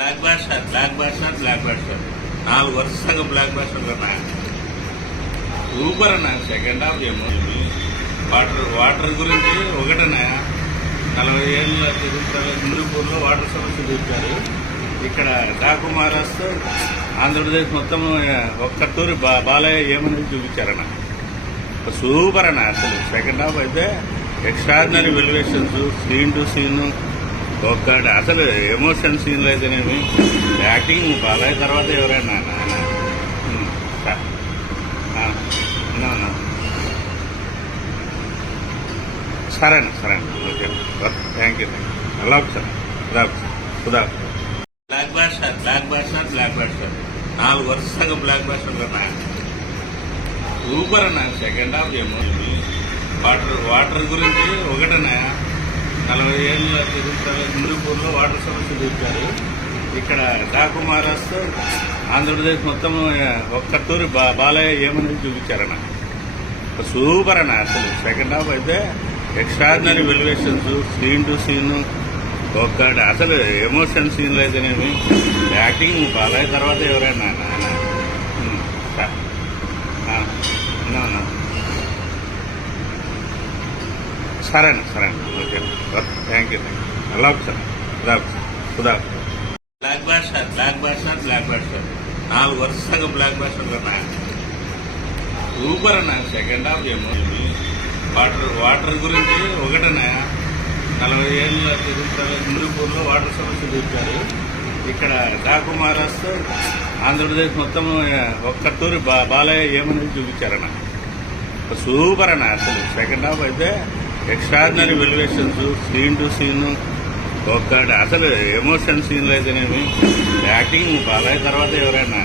Black buster 4 వరుసగా black బాస్టర్లు అన్నా. Super అన్న. సెకండ్ హాఫ్ ఏమో వాటర్ గురించి ఒకటన్నా. 40 ఏళ్ళ చరిత్రలో హిందూపూర్లో వాటర్ సమస్య చూపించారు. ఇక్కడ డాకు మహారాష్ట్ర ఆంధ్రప్రదేశ్ మొత్తం ఒక్క తూరి బాలయ్య ఏమనేది చూపించారన్న. సూపర్ అన్న. అసలు సెకండ్ హాఫ్ అయితే ఎక్స్ట్రాడినరీ వెల్యువేషన్స్, సీన్ టు సీన్ ఒక్కటి అసలు ఎమోషన్ సీన్లు అయితేనేమి, యాక్టింగ్ బాలయ్య తర్వాత ఎవరైనా సరే అన్న ఓకే థ్యాంక్ యూ అలా సార్ ఖుదా. బ్లాక్ బాస్టర్ 4 వరుసగా బ్లాక్ బాస్టర్లు అన్నా. సూపర్ అన్న. సెకండ్ హాఫ్ ఏమో వాటర్ గురించి ఒకటన్నా. 40 ఏళ్ళ చరిత్రలో హిందూపూర్లో వాటర్ సమస్య చూపించారు. ఇక్కడ డాకు మహారాష్ట్ర ఆంధ్రప్రదేశ్ మొత్తం ఒక్క తూరి బాలయ్య ఏమనేది చూపించారన్న. సూపర్ అన్న. అసలు సెకండ్ హాఫ్ అయితే ఎక్స్ట్రాడినరీ వెల్యువేషన్స్, సీన్ టు సీన్ ఒక్కటి అసలు ఎమోషన్ సీన్లు అయితేనేమి, యాక్టింగ్ బాలయ్య తర్వాత ఎవరైనా సరే అన్న ఓకే థ్యాంక్ యూ అలా సార్ ఖుదా. బ్లాక్ బాస్టర్ 4 వరుసగా బ్లాక్ బాస్టర్లు అన్నా. సూపర్ అన్న. సెకండ్ హాఫ్ ఏమో వాటర్ గురించి ఒకటన్నా. 40 ఏళ్ళ చరిత్రలో హిందూపూర్లో వాటర్ సమస్య చూపించారు. ఇక్కడ డాకు మహారాష్ట్ర ఆంధ్రప్రదేశ్ మొత్తం ఒక్క తూరి బాలయ్య ఏమనేది చూపించారన్న. సూపర్ అన్న. అసలు సెకండ్ హాఫ్ అయితే ఎక్స్ట్రాడినరీ వెల్యువేషన్స్, సీన్ టు సీన్ ఒక్కటి అసలు ఎమోషన్ సీన్లు అయితేనేమి, యాక్టింగ్ బాలయ్య తర్వాత ఎవరైనా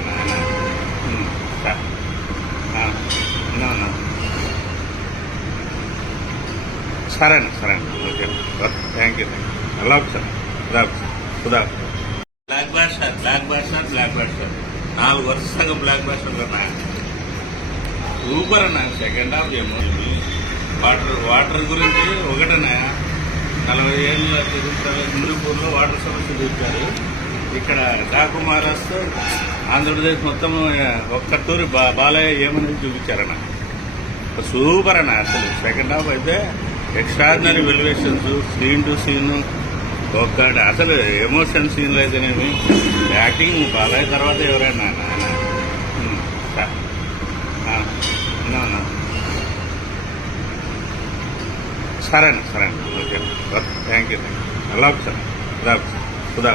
సరే అన్న ఓకే థ్యాంక్ యూ అలా సార్ ఖుదా. బ్లాక్ బాస్టర్ 4 వరుసగా బ్లాక్ బాస్టర్లు అన్నా. సూపర్ అన్న. సెకండ్ హాఫ్ ఏమో వాటర్ గురించి ఒకటన్నా. 40 ఏళ్ళ చరిత్రలో హిందూపూర్లో వాటర్ సమస్య చూపించారు. ఇక్కడ డాకు మహారాష్ట్ర ఆంధ్రప్రదేశ్ మొత్తం ఒక్క తూరి బాలయ్య ఏమనేది చూపించారన్న. సూపర్ అన్న. అసలు సెకండ్ హాఫ్ అయితే ఎక్స్ట్రాడినరీ వెల్యువేషన్స్, సీన్ టు సీన్ ఒక్కటి అసలు ఎమోషన్ సీన్లు అయితేనేమి, యాక్టింగ్ బాలయ్య తర్వాత ఎవరైనా సరే అన్న ఓకే థ్యాంక్ యూ అలా సార్ ఖుదా.